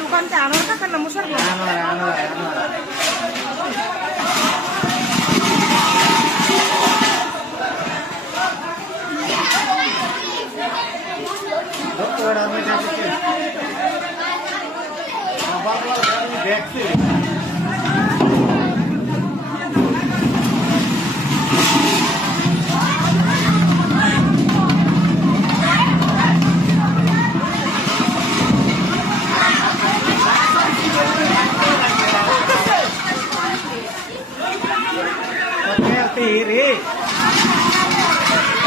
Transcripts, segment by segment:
দোকানটা আনার টাকা না মশার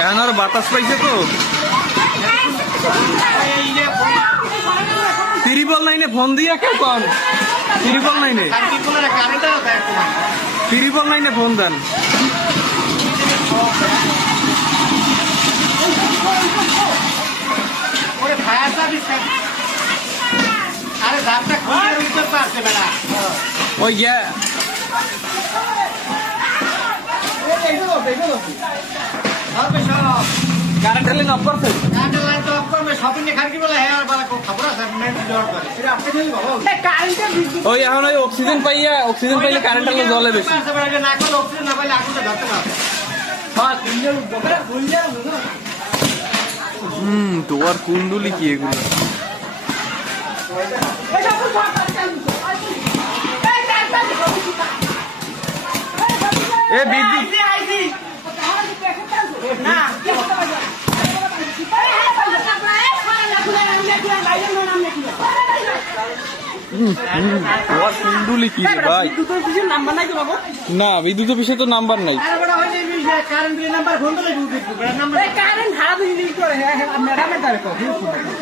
এখন আর বাতাস পাইছে তো ত্রিপল নাইনে ফোন দিয়া কেউ কন ত্রিপল নাইনে ফোন দেন ওই কারেন্ট লাইন অফ করছে ওই এখন ওই অক্সিজেন পাইলে কারেন্ট জ্বলে বেশি তোমার কুন্ডুলি কি এগুলো এ বিদ্যুৎ কুন্ডুলি কি রে ভাই না বিদ্যুৎ অফিসে তো নাম্বার নাই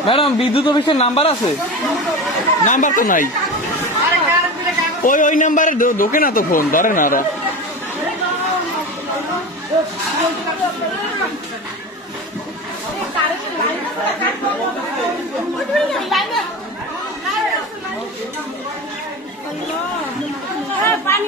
ম্যাডাম বিদ্যুৎ অফিসের নাম্বার আছে নাম্বার তো নাই ওই নাম্বারে ঢোকে না তো ফোন ধরে না ওরা পানি